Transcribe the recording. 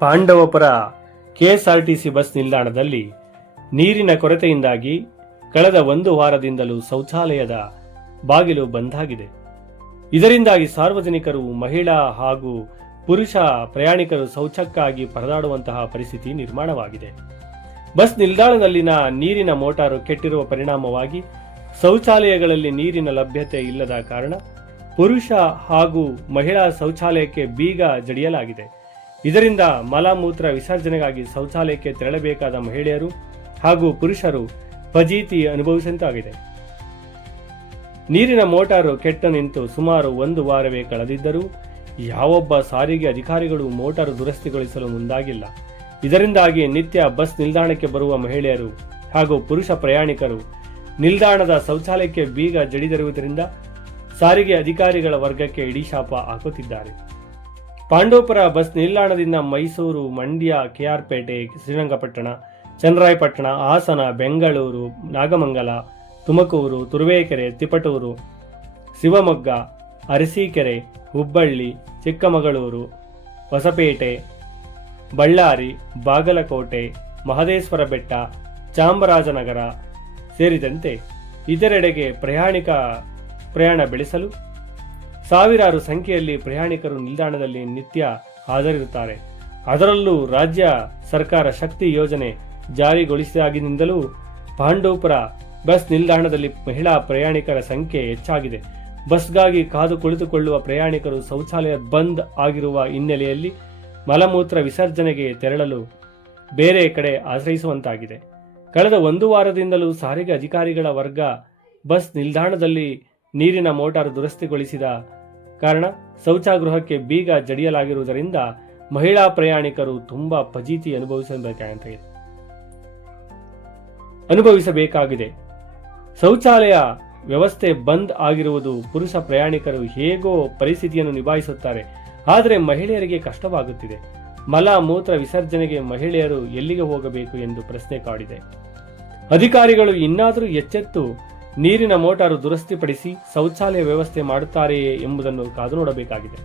Pandavapura KSRTC bus ನಿಲ್ದಾಣದಲ್ಲಿ ನೀರಿನ ಕೊರತೆಯಿಂದಾಗಿ ಕಳೆದ 1 ವಾರದಿಂದಲೂ ಶೌಚಾಲಯದ ಬಾಗಿಲು ಬಂದಾಗಿದೆ. ಇದರಿಂದಾಗಿ ಸಾರ್ವಜನಿಕರು, ಮಹಿಳಾ ಹಾಗೂ ಪುರುಷ ಪ್ರಯಾಣಿಕರು ಶೌಚಕ್ಕಾಗಿ ಪರದಾಡುವಂತಹ ಪರಿಸ್ಥಿತಿ ನಿರ್ಮಾಣವಾಗಿದೆ. ಬಸ್ ನಿಲ್ದಾಣದಲ್ಲಿನ ನೀರಿನ ಮೋಟಾರು ಕೆಟ್ಟಿರುವ ಪರಿಣಾಮವಾಗಿ ಶೌಚಾಲಯಗಳಲ್ಲಿ ನೀರಿನ ಲಭ್ಯತೆ ಇಲ್ಲದ ಕಾರಣ ಪುರುಷ ಹಾಗೂ ಮಹಿಳಾ ಶೌಚಾಲಯಕ್ಕೆ ಬೀಗ ಜಡಿಯಲಾಗಿದೆ. ಇದರಿಂದ ಮಲಮೂತ್ರ ವಿಸರ್ಜನೆಗಾಗಿ ಶೌಚಾಲಯಕ್ಕೆ ತೆರಳಬೇಕಾದ ಮಹಿಳೆಯರು ಹಾಗೂ ಪುರುಷರು ಫಜೀತಿ ಅನುಭವಿಸುವಂತಾಗಿದೆ. ನೀರಿನ ಮೋಟಾರು ಕೆಟ್ಟು ನಿಂತು ಸುಮಾರು 1 ವಾರವೇ ಕಳೆದಿದ್ದರೂ ಯಾವೊಬ್ಬ ಸಾರಿಗೆ ಅಧಿಕಾರಿಗಳು ಮೋಟಾರು ದುರಸ್ತಿಗೊಳಿಸಲು ಮುಂದಾಗಿಲ್ಲ. ಇದರಿಂದಾಗಿ ನಿತ್ಯ ಬಸ್ ನಿಲ್ದಾಣಕ್ಕೆ ಬರುವ ಮಹಿಳೆಯರು ಹಾಗೂ ಪುರುಷ ಪ್ರಯಾಣಿಕರು ನಿಲ್ದಾಣದ ಶೌಚಾಲಯಕ್ಕೆ ಬೀಗ ಜಡಿದಿರುವುದರಿಂದ ಸಾರಿಗೆ ಅಧಿಕಾರಿಗಳ ವರ್ಗಕ್ಕೆ ಇಡೀ ಶಾಪ ಹಾಕುತ್ತಿದ್ದಾರೆ. ಪಾಂಡವಪುರ ಬಸ್ ನಿಲ್ದಾಣದಿಂದ ಮೈಸೂರು, ಮಂಡ್ಯ, ಕೆಆರ್ಪೇಟೆ, ಶ್ರೀರಂಗಪಟ್ಟಣ, ಚನ್ನರಾಯಪಟ್ಟಣ, ಹಾಸನ, ಬೆಂಗಳೂರು, ನಾಗಮಂಗಲ, ತುಮಕೂರು, ತುರುವೇಕೆರೆ, ತಿಪಟೂರು, ಶಿವಮೊಗ್ಗ, ಅರಸೀಕೆರೆ, ಹುಬ್ಬಳ್ಳಿ, ಚಿಕ್ಕಮಗಳೂರು, ಹೊಸಪೇಟೆ, ಬಳ್ಳಾರಿ, ಬಾಗಲಕೋಟೆ, ಮಹದೇಶ್ವರ ಬೆಟ್ಟ, ಚಾಮರಾಜನಗರ ಸೇರಿದಂತೆ ಇತರೆಡೆಗೆ ಪ್ರಯಾಣ ಬೆಳೆಸಲು ಸಾವಿರಾರು ಸಂಖ್ಯೆಯಲ್ಲಿ ಪ್ರಯಾಣಿಕರು ನಿಲ್ದಾಣದಲ್ಲಿ ನಿತ್ಯ ಹಾಜರಿರುತ್ತಾರೆ. ಅದರಲ್ಲೂ ರಾಜ್ಯ ಸರ್ಕಾರ ಶಕ್ತಿ ಯೋಜನೆ ಜಾರಿಗೊಳಿಸಿದಾಗಿನಿಂದಲೂ ಪಾಂಡವಪುರ ಬಸ್ ನಿಲ್ದಾಣದಲ್ಲಿ ಮಹಿಳಾ ಪ್ರಯಾಣಿಕರ ಸಂಖ್ಯೆ ಹೆಚ್ಚಾಗಿದೆ. ಬಸ್ಗಾಗಿ ಕಾದು ಕುಳಿತುಕೊಳ್ಳುವ ಪ್ರಯಾಣಿಕರು ಶೌಚಾಲಯ ಬಂದ್ ಆಗಿರುವ ಹಿನ್ನೆಲೆಯಲ್ಲಿ ಮಲಮೂತ್ರ ವಿಸರ್ಜನೆಗೆ ತೆರಳಲು ಬೇರೆ ಕಡೆ ಆಶ್ರಯಿಸುವಂತಾಗಿದೆ. ಕಳೆದ 1 ವಾರದಿಂದಲೂ ಸಾರಿಗೆ ಅಧಿಕಾರಿಗಳ ವರ್ಗ ಬಸ್ ನಿಲ್ದಾಣದಲ್ಲಿ ನೀರಿನ ಮೋಟಾರ್ ದುರಸ್ತಿಗೊಳಿಸಿದ ಕಾರಣ ಶೌಚಾಗೃಹಕ್ಕೆ ಬೀಗ ಜಡಿಯಲಾಗಿರುವುದರಿಂದ ಮಹಿಳಾ ಪ್ರಯಾಣಿಕರು ತುಂಬಾ ಫಜೀತಿ ಅನುಭವಿಸಬೇಕಾಗಿದೆ. ಶೌಚಾಲಯ ವ್ಯವಸ್ಥೆ ಬಂದ್ ಆಗಿರುವುದು ಪುರುಷ ಪ್ರಯಾಣಿಕರು ಹೇಗೋ ಪರಿಸ್ಥಿತಿಯನ್ನು ನಿಭಾಯಿಸುತ್ತಾರೆ. ಆದರೆ ಮಹಿಳೆಯರಿಗೆ ಕಷ್ಟವಾಗುತ್ತಿದೆ. ಮಲ ಮೂತ್ರ ವಿಸರ್ಜನೆಗೆ ಮಹಿಳೆಯರು ಎಲ್ಲಿಗೆ ಹೋಗಬೇಕು ಎಂದು ಪ್ರಶ್ನೆ ಕಾಡಿದೆ. ಅಧಿಕಾರಿಗಳು ಇನ್ನಾದರೂ ಎಚ್ಚೆತ್ತು ನೀರಿನ ಮೋಟಾರು ದುರಸ್ತಿಪಡಿಸಿ ಶೌಚಾಲಯ ವ್ಯವಸ್ಥೆ ಮಾಡುತ್ತಾರೆಯೇ ಎಂಬುದನ್ನು ಕಾದು ನೋಡಬೇಕಾಗಿದೆ.